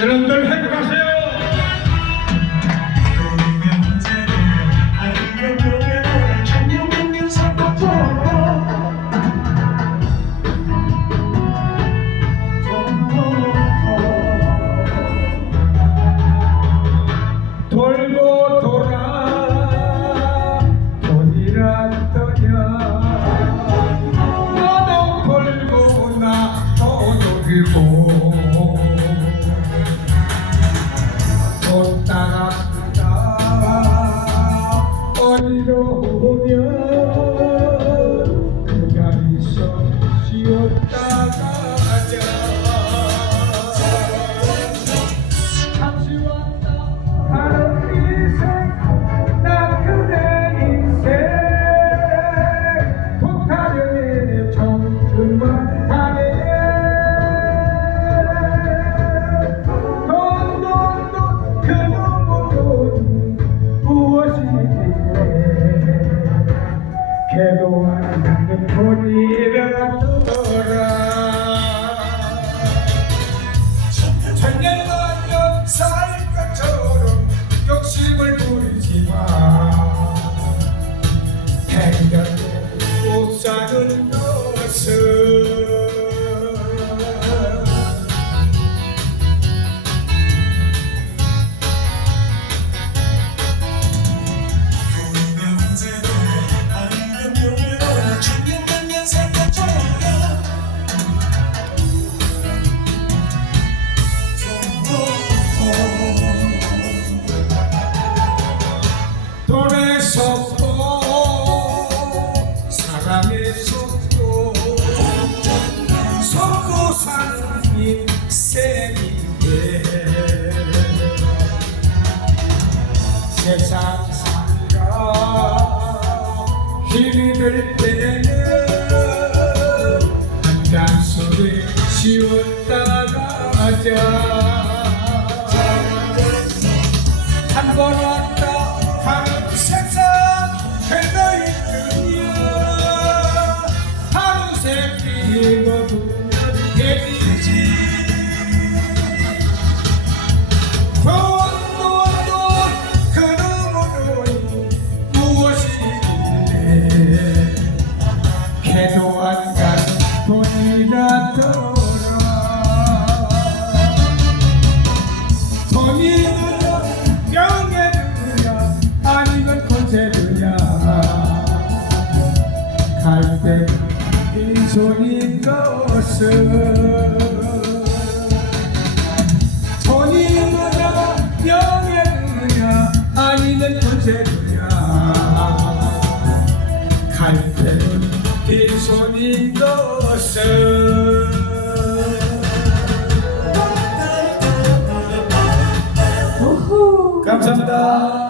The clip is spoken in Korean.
여러분들 행복하세요. 我姑 개도 안타는 본이라도 감사합니다. 손인 것은 손이 나가 명예느냐 아니면 존재느냐 갈패는 빈손인 것은 감사합니다.